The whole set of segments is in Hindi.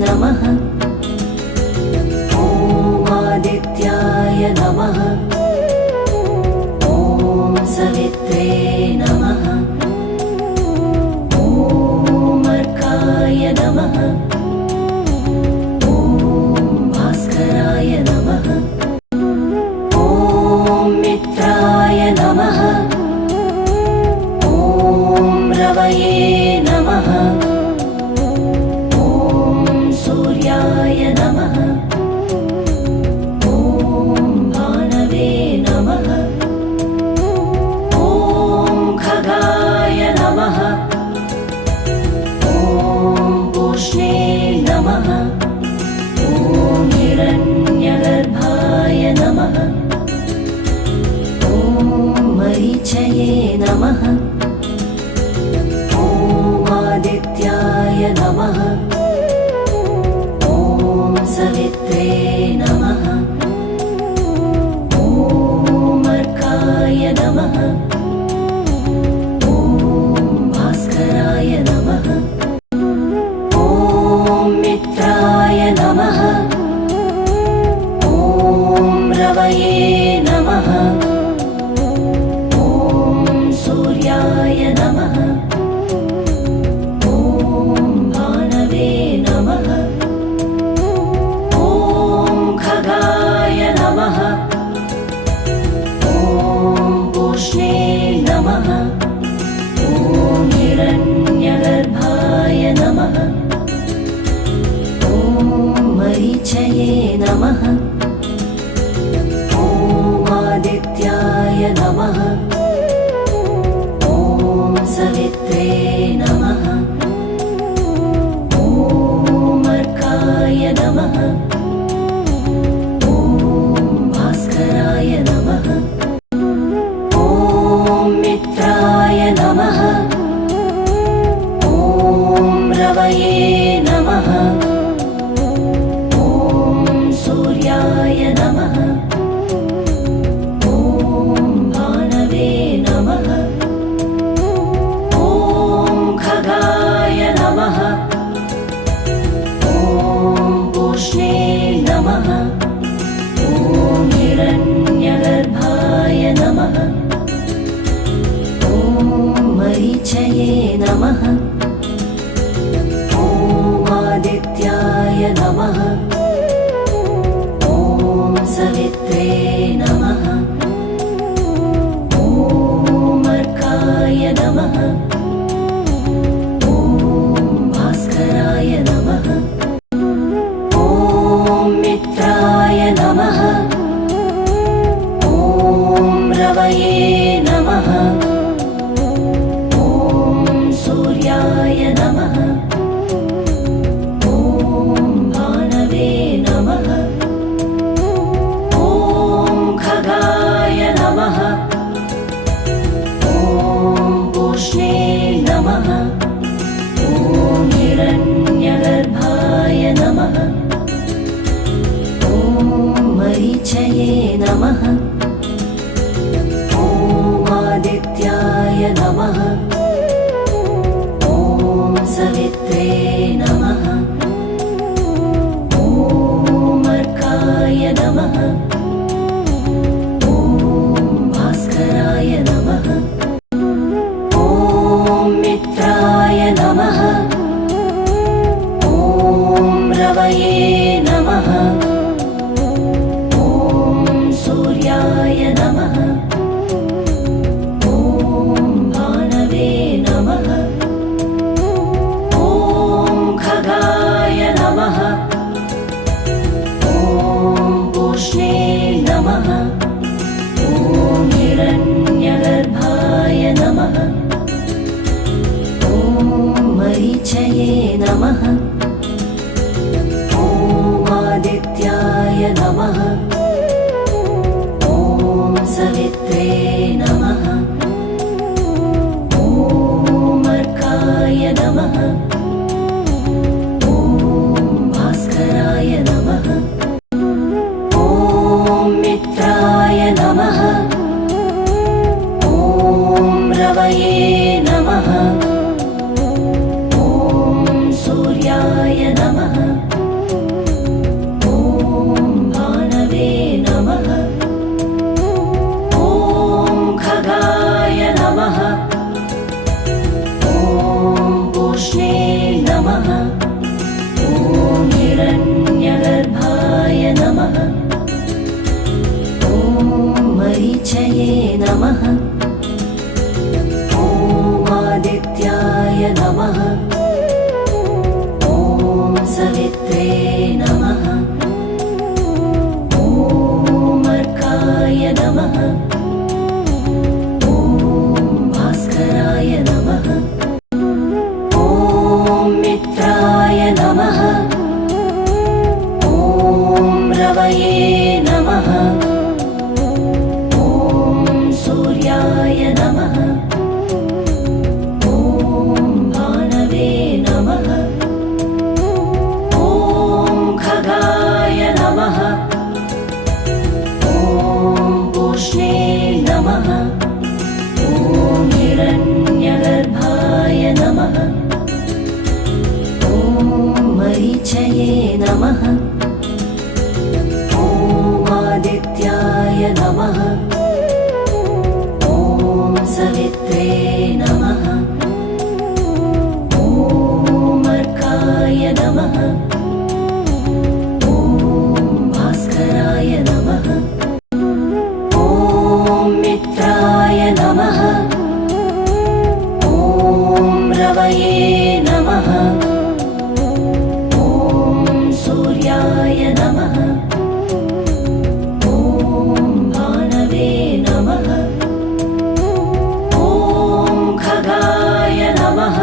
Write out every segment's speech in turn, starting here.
नमः। ॐ आदित्याय नमः। ॐ सवित्रे नमः। ॐ अर्काय नमः। ॐ भास्कराय नमः। ॐ मित्राय नमः। ॐ रवये नमः। ॐ सूर्याय नमः। ॐ भानवे नमः। ॐ खगाय नमः। ॐ पूष्णे नमः। ॐ हिरण्यगर्भाय नमः। ॐ मरीचये नमः। ॐ आदित्याय नमः। ॐ सवित्रे नमः। ॐ अर्काय नमः। ॐ भास्कराय नमः। ॐ मित्राय नमः। ॐ रवये नमः। ॐ सूर्याय नमः। ॐ भानवे नमः। ॐ खगाय नमः। ॐ पूष्णे नमः। ॐ हिरण्यगर्भाय नमः। ॐ मरीचये नमः। ॐ आदित्याय नमः। ॐ सवित्रे नमः। ॐ अर्काय नमः। ॐ भास्कराय नमः। ॐ मित्राय नमः। ॐ रवये नमः। ॐ सूर्याय नमः। ॐ भानवे नमः। ॐ खगाय नमः। ॐ पूष्णे नमः। ॐ हिरण्यगर्भाय नमः। ॐ मरीचये नमः। ॐ आदित्याय नमः। ॐ सवित्रे नमः। ॐ अर्काय नमः। ॐ भास्कराय नमः। ॐ मित्राय नमः। ॐ रवये नमः। ॐ सूर्याय नमः। ॐ भानवे नमः। ॐ खगाय नमः। ॐ पूष्णे नमः। ॐ हिरण्यगर्भाय नमः। ॐ मरीचये नमः। ॐ आदित्याय नमः। ॐ सवित्रे नमः। ॐ अर्काय नमः। ॐ भास्कराय नमः। ॐ मित्राय नमः। ॐ रवये नमः। ॐ सूर्याय नमः। ॐ भानवे नमः। ॐ खगाय नमः। ॐ पूष्णे नमः। ॐ हिरण्यगर्भाय नमः। ॐ मरीचये नमः। ॐ आदित्याय नमः। ॐ सवित्रे नमः। ॐ अर्काय नमः। ॐ भास्कराय नमः। ॐ मित्राय नमः। ॐ रवये नमः। ॐ सूर्याय नमः। नमः ॐ आदित्याय नमः ॐ सवित्रे नमः ॐ अर्काय नमः ॐ भास्कराय नमः ॐ मित्राय नमः ॐ रवये नमः ॐ सूर्याय नमः ॐ भानवे नमः ॐ खगाय नमः ॐ पूष्णे नमः ॐ हिरण्यगर्भाय नमः ॐ मरीचये नमः ॐ आदित्याय नमः ॐ सवित्रे नमः ॐ अर्काय नमः ॐ भास्कराय नमः ॐ मित्राय नमः ॐ रवये नमः ॐ सूर्याय नमः ॐ भानवे नमः ॐ खगाय नमः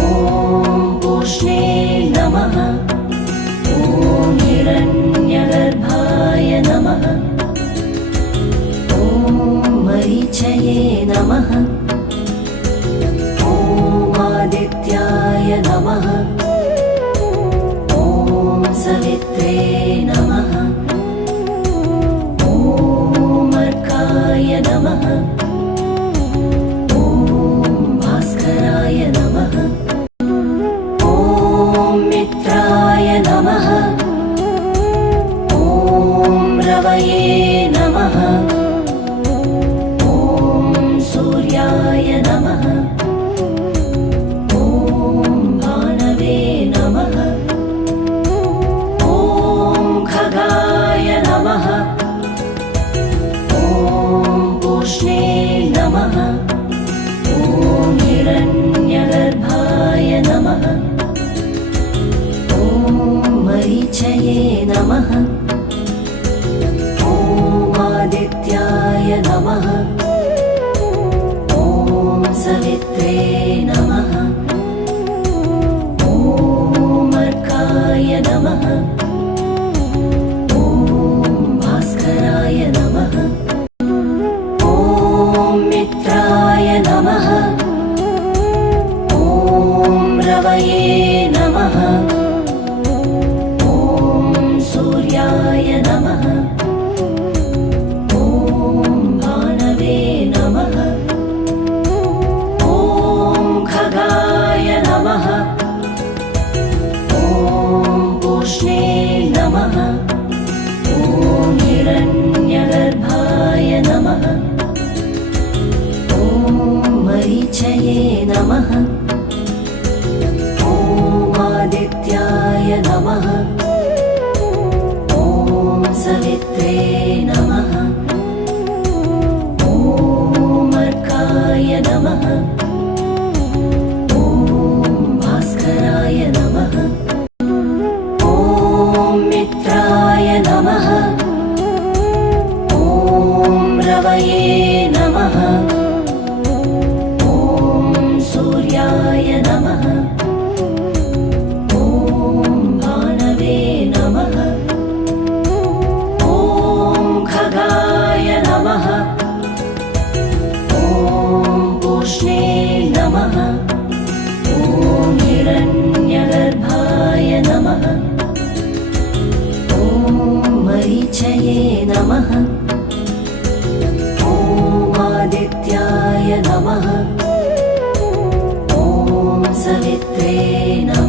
ॐ पूष्णे नमः ॐ हिरण्यगर्भाय नमः ॐ मरीचये नमः ॐ आदित्याय नमः ॐ सवित्रे नमः ॐ अर्काय नमः ॐ भास्कराय नमः ॐ मित्राय नमः ॐ रवये नमः ॐ सूर्याय नमः ॐ भानवे नमः ॐ खगाय नमः ॐ पूष्णे नमः ॐ हिरण्यगर्भाय नमः ॐ मरीचये नमः ॐ आदित्याय नमः ॐ सवित्रे नमः ॐ अर्काय नमः ॐ भास्कराय नमः ॐ मित्राय नमः ॐ रवये नमः ॐ सूर्याय नमः ॐ भानवे नमः ॐ खगाय नमः ॐ पूष्णे नमः ॐ हिरण्यगर्भाय नमः ॐ मरीचये नमः ॐ आदित्याय नमः ॐ सवित्रे नमः ॐ अर्काय नमः ॐ भास्कराय नमः ॐ मित्राय नमः ॐ रवये नमः ॐ सूर्याय नमः ॐ भानवे नमः ॐ खगाय नमः ॐ पूष्णे नमः ॐ हिरण्यगर्भाय नमः ॐ मरीचये नमः ॐ आदित्याय नमः ॐ सवित्रे नमः